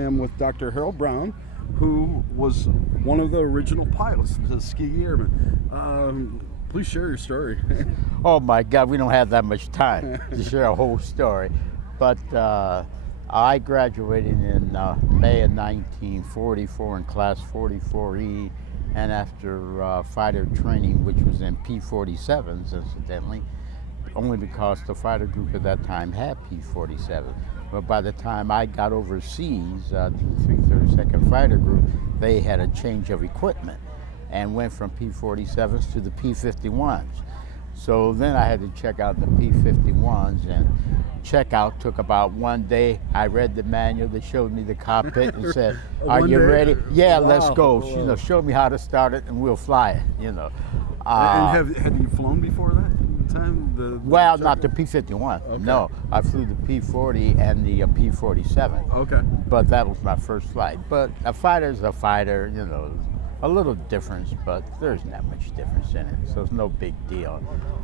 I am with Dr. Harold Brown, who was one of the original pilots, the Tuskegee Airmen. Please share your story. Oh my God, we don't have that much time to share a whole story. But I graduated in May of 1944 in class 44E, and after fighter training, which was in P-47s incidentally, only because the fighter group at that time had P-47. But by the time I got overseas to the 332nd Fighter Group, they had a change of equipment and went from P-47s to the P-51s. So then I had to check out the P-51s, and checkout took about one day. I read the manual, they showed me the cockpit and said, "Are you ready?" "Yeah, wow. Let's go." You know, show me how to start it and we'll fly it, you know. And had you flown before that time? Well, not the P-51. Okay. No, I flew the P-40 and the P-47. Okay. But that was my first flight. But a fighter's a fighter, you know, a little difference, but there's not much difference in it, so it's no big deal.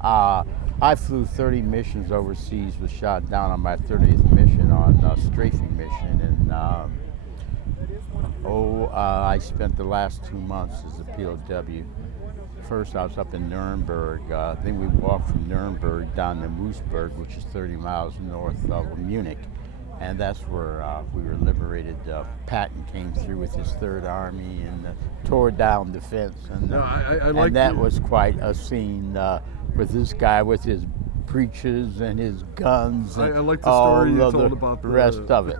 I flew 30 missions overseas, was shot down on my 30th mission on a strafing mission, and I spent the last 2 months as a POW. First I was up in Nuremberg, then we walked from Nuremberg down to Moosburg, which is 30 miles north of Munich, and that's where we were liberated. Patton came through with his Third Army and tore down the fence, and, and that was quite a scene with this guy with his breeches and his guns and I like the story you told the about the rest of it.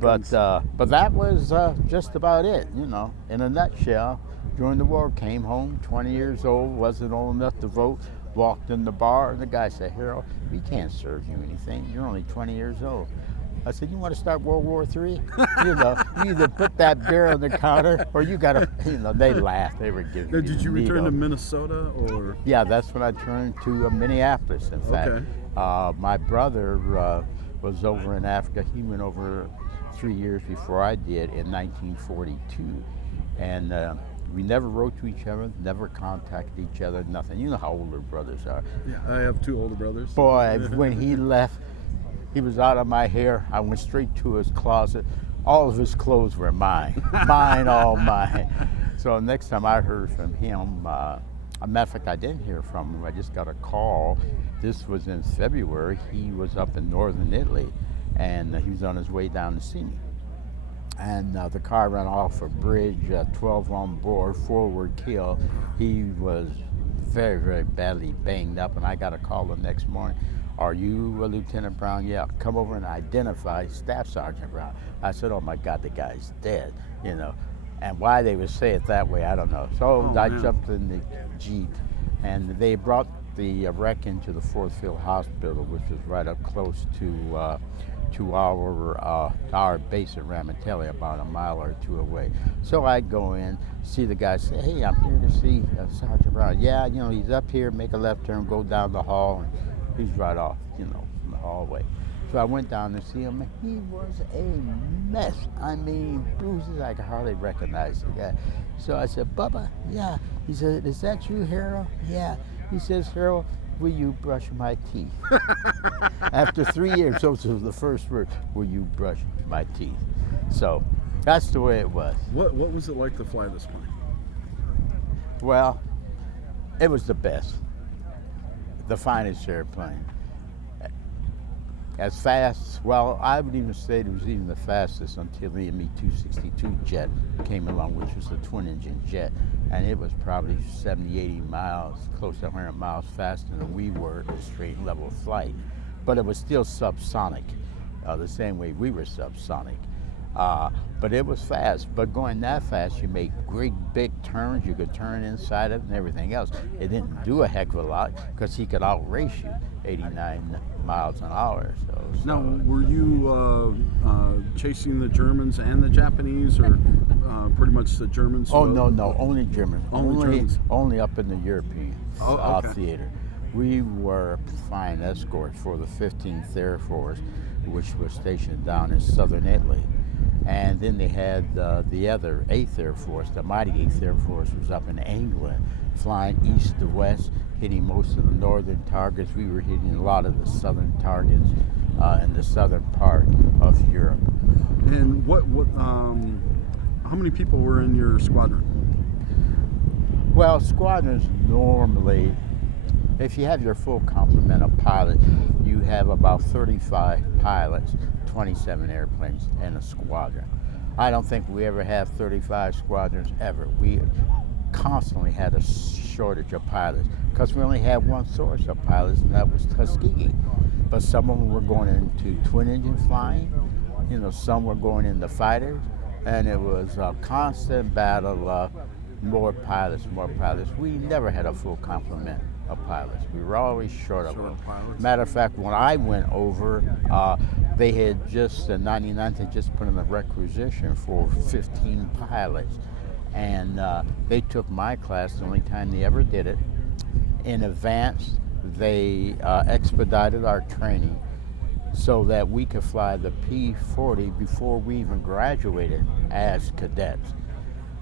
But that was just about it, you know, in a nutshell. During the war, came home, 20 years old, wasn't old enough to vote, walked in the bar, and the guy said, "Harold, we can't serve you anything. You're only 20 years old." I said, "You want to start World War III? You know, you either put that beer on the counter or you got to," you know, they laughed. They were giving me Did you return to Minnesota or? Yeah, that's when I turned to Minneapolis, in fact. Okay. My brother was over in Africa. He went over 3 years before I did in 1942. And we never wrote to each other, never contacted each other, nothing. You know how older brothers are. Yeah, I have 2 older brothers. Boy, when he left, he was out of my hair. I went straight to his closet. All of his clothes were mine, mine, all mine. So next time I heard from him, a matter of fact, I didn't hear from him. I just got a call. This was in February. He was up in northern Italy, and he was on his way down to see me. And the car ran off a bridge, 12 on board, 4 were killed. He was very, very badly banged up, and I got a call the next morning. "Are you Lieutenant Brown?" "Yeah." "Come over and identify Staff Sergeant Brown." I said, "Oh my God, the guy's dead," you know. And why they would say it that way, I don't know. So I jumped in the Jeep, and they brought the wreck into the Fort Field Hospital, which was right up close to our base at Ramitelli, about a mile or 2 away. So I go in, see the guy, say, "Hey, I'm here to see Sergeant Brown." "Yeah, you know, he's up here, make a left turn, go down the hall," and he's right off, you know, from the hallway. So I went down to see him, and he was a mess. I mean, bruises, I could hardly recognize the guy. So I said, "Bubba," "Yeah." He said, "Is that you, Harold?" "Yeah." He says, "Harold, will you brush my teeth?" After 3 years, those were the first words, "Will you brush my teeth?" So that's the way it was. What was it like to fly this plane? Well, it was the best, the finest airplane. As fast, well, I would even say it was even the fastest until the Me-262 jet came along, which was a twin-engine jet, and it was probably 70, 80 miles, close to 100 miles faster than we were in a straight level flight. But it was still subsonic, the same way we were subsonic. But it was fast, but going that fast, you make great big turns, you could turn inside it and everything else. It didn't do a heck of a lot because he could outrace you 89 miles an hour. So now, were you chasing the Germans and the Japanese, or pretty much the Germans? Oh, no, only Germans. Germans. Only up in the European okay. theater. We were flying escorts for the 15th Air Force, which was stationed down in southern Italy. And then they had the other 8th Air Force, the mighty 8th Air Force was up in England, flying east to west. hitting most of the northern targets. We were hitting a lot of the southern targets in the southern part of Europe. And how many people were in your squadron? Well, squadrons normally, if you have your full complement of pilots, you have about 35 pilots, 27 airplanes in a squadron. I don't think we ever have 35 squadrons ever. We constantly had a shortage of pilots because we only had one source of pilots, and that was Tuskegee. But some of them were going into twin engine flying, some were going into fighters, and it was a constant battle of more pilots. We never had a full complement of pilots. We were always short of them. Matter of fact, when I went over, they had just, in 99, they just put in a requisition for 15 pilots. And they took my class, the only time they ever did it. In advance, they expedited our training so that we could fly the P-40 before we even graduated as cadets.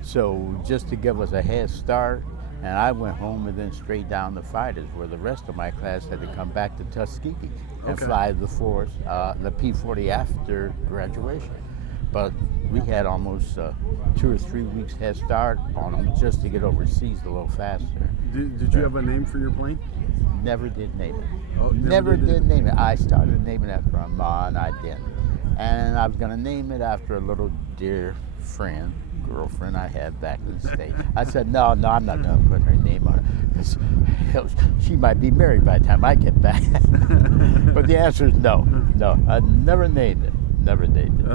So just to give us a head start, and I went home and then straight down the fighters, where the rest of my class had to come back to Tuskegee and fly the force, the P-40 after graduation. But we had almost 2 or 3 weeks head start on them just to get overseas a little faster. Did you have a name for your plane? Never did name it. Oh, never did name it. I started naming it after my ma, and I didn't. And I was going to name it after a little dear girlfriend I had back in the States. I said, no, I'm not going to put her name on it, because she might be married by the time I get back. But the answer is no. I never named it. Never named it.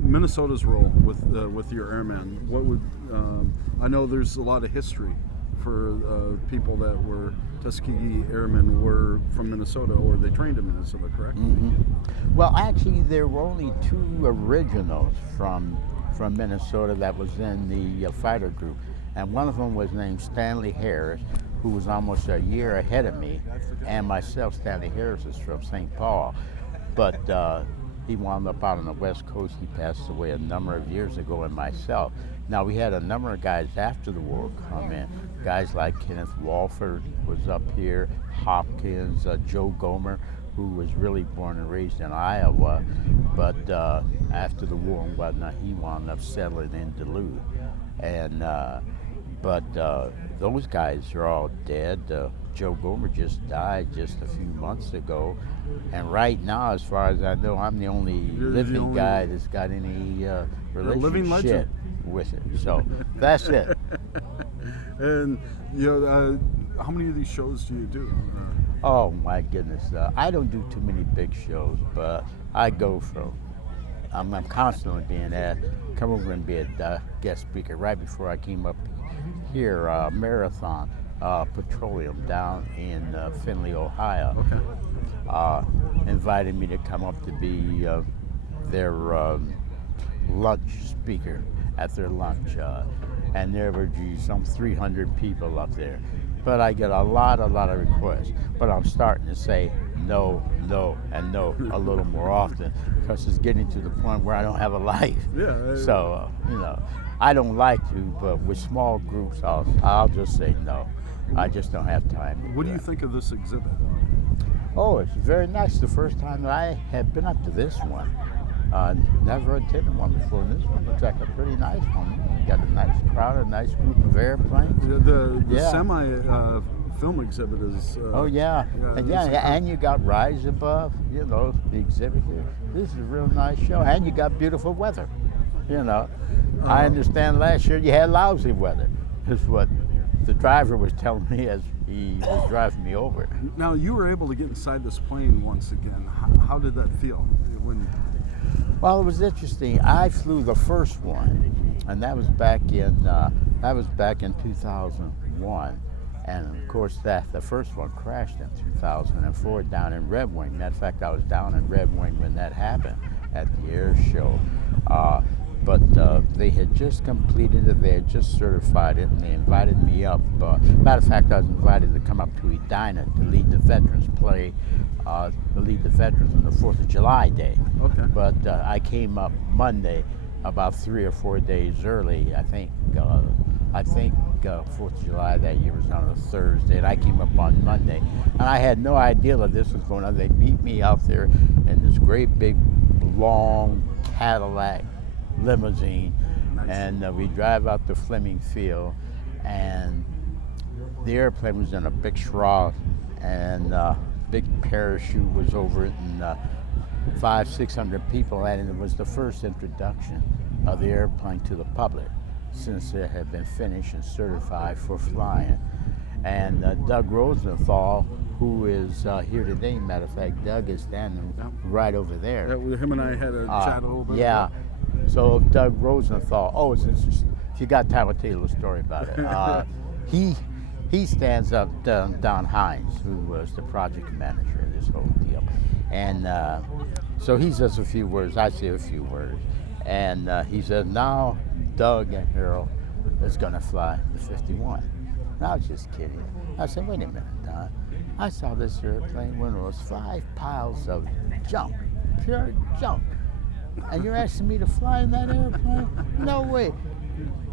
Minnesota's role with your airmen, what would, I know there's a lot of history for people that were Tuskegee Airmen were from Minnesota, or they trained in Minnesota, correct? Mm-hmm. Well, actually, there were only 2 originals from Minnesota that was in the fighter group, and one of them was named Stanley Harris, who was almost a year ahead of me, and myself. Stanley Harris is from St. Paul, but he wound up out on the West Coast. He passed away a number of years ago, and myself. Now, we had a number of guys after the war come in. Guys like Kenneth Walford was up here, Hopkins, Joe Gomer, who was really born and raised in Iowa, but after the war and whatnot, he wound up settling in Duluth. And but those guys are all dead. Joe Gomer just died just a few months ago, and right now, as far as I know, I'm the only living guy that's got any relationship with it. So that's it. And how many of these shows do you do? Oh my goodness, I don't do too many big shows, but I go from. I'm constantly being asked, come over and be a guest speaker. Right before I came up here, Marathon Petroleum down in Findlay, Ohio, invited me to come up to be their lunch speaker at their lunch, and there were some 300 people up there. But I get a lot of requests. But I'm starting to say no, and no a little more often, because it's getting to the point where I don't have a life. So I don't like to, but with small groups, I'll just say no. I just don't have time. What do you think of this exhibit? Oh, it's very nice. The first time that I have been up to this one. Never attended one before. This one looks like a pretty nice one. Got a nice crowd, a nice group of airplanes. The semi film exhibit is. And you got Rise Above, the exhibit here. This is a real nice show, and you got beautiful weather. I understand last year you had lousy weather. Is what the driver was telling me as he was driving me over. Now, you were able to get inside this plane once again. How did that feel? Well, it was interesting. I flew the first one, and that was back in 2001. And of course, the first one crashed in 2004 down in Red Wing. Matter of fact, I was down in Red Wing when that happened at the air show. But they had just completed it, they had just certified it, and they invited me up. Matter of fact, I was invited to come up to Edina to lead the veterans play, on the 4th of July day. Okay. But I came up Monday, about 3 or 4 days early, I think I think 4th of July that year was on a Thursday, and I came up on Monday. And I had no idea that this was going on. They meet me out there in this great big, long Cadillac limousine, and we drive out to Fleming Field, and the airplane was in a big shroud, and big parachute was over it, and 500-600 people, and it was the first introduction of the airplane to the public since it had been finished and certified for flying. And Doug Rosenthal, who is here today, matter of fact, Doug is standing right over there. Yeah, him and I had a chat a little bit. Yeah. So Doug Rosenthal, it's interesting. If you got time, I'll tell you a little story about it. He stands up Don Hines, who was the project manager of this whole deal. And so he says a few words, I say a few words. And he says, now Doug and Harold is going to fly the 51. And I was just kidding. I said, wait a minute, Don. I saw this airplane when it was 5 piles of junk, pure junk. And you're asking me to fly in that airplane? No way.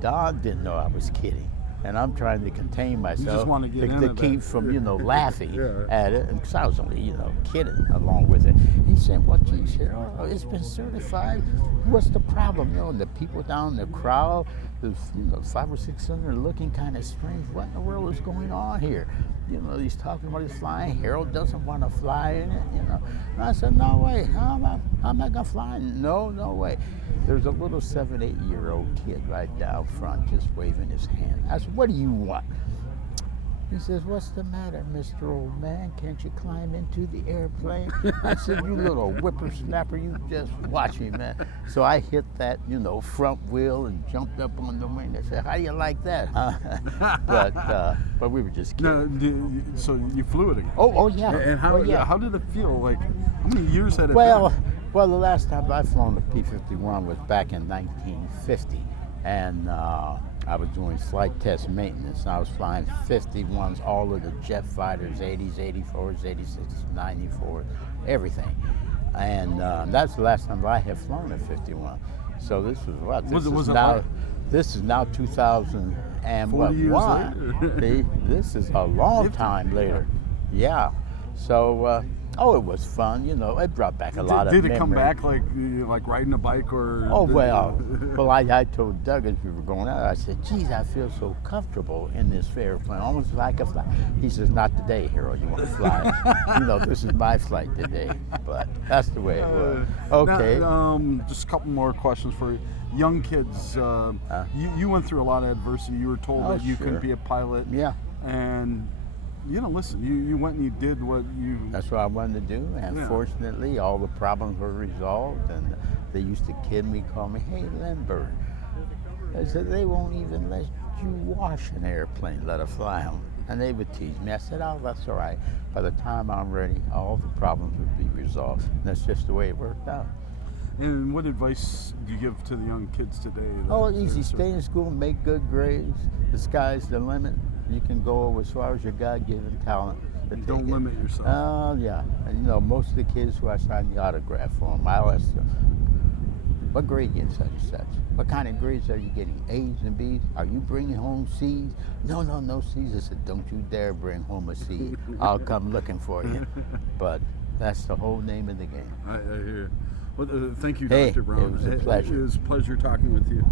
Don didn't know I was kidding. And I'm trying to contain myself. You just want to get in to keep from, laughing at it. And because I was only, kidding along with it. He said, well, geez, Harold, it's been certified. What's the problem? The people down in the crowd, there's 500 or 600 looking kind of strange. What in the world is going on here? He's talking about his flying. Harold doesn't want to fly in it, And I said, no way. How am I going to fly? No way. There's a little 7, 8-year-old kid right down front just waving his hand. I said, what do you want? He says, what's the matter, Mr. Old Man? Can't you climb into the airplane? I said, you little whippersnapper, you just watch me, man. So I hit that, front wheel and jumped up on the wing. I said, how do you like that, huh? But we were just kidding. No, so you flew it again? Oh yeah. And how did it feel? Like, how many years had it been? been? Well, the last time I flown the P-51 was back in 1950, and I was doing flight test maintenance. I was flying 51s, all of the jet fighters, 80s, 84s, 86s, 94s, everything. And that's the last time I had flown a 51. So this was what? This is now 2001. See, this is a long time later. Yeah. So. It was fun, It brought back a lot of memories. Did it come back like riding a bike or? Well, I told Doug as we were going out, I said, geez, I feel so comfortable in this airplane, almost like a fly. He says, not today, Harold, you want to fly. This is my flight today, but that's the way it was. Okay. Now, just a couple more questions for you. Young kids, you went through a lot of adversity. You were told that you couldn't be a pilot. Yeah. And listen, you went and you did what you... That's what I wanted to do, and fortunately, all the problems were resolved, and they used to kid me, call me, hey, Lindbergh. They said, they won't even let you wash an airplane, let it fly them. And they would tease me. I said, that's all right. By the time I'm ready, all the problems would be resolved. And that's just the way it worked out. And what advice do you give to the young kids today? Easy. Stay in school, make good grades. The sky's the limit. You can go as far as your God-given talent. Don't limit yourself. Yeah. And most of the kids who I signed the autograph for them, I'll ask them, what grade you in such and such? What kind of grades are you getting? A's and B's? Are you bringing home C's? No C's. I said, don't you dare bring home a C. I'll come looking for you. But that's the whole name of the game. I hear. Well, thank you, Dr. Brown. It was a pleasure. It was a pleasure talking with you.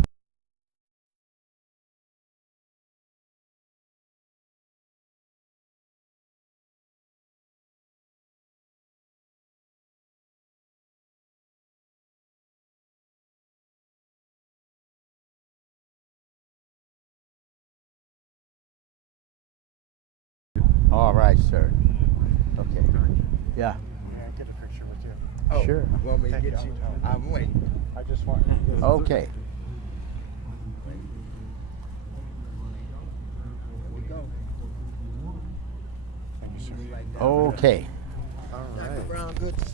All right, sir. Okay. Yeah. Get a picture with you. Oh, Sure. Want me to get you? I'm waiting. I just want. Okay. Thank you, sir. Okay. Dr. Brown, good to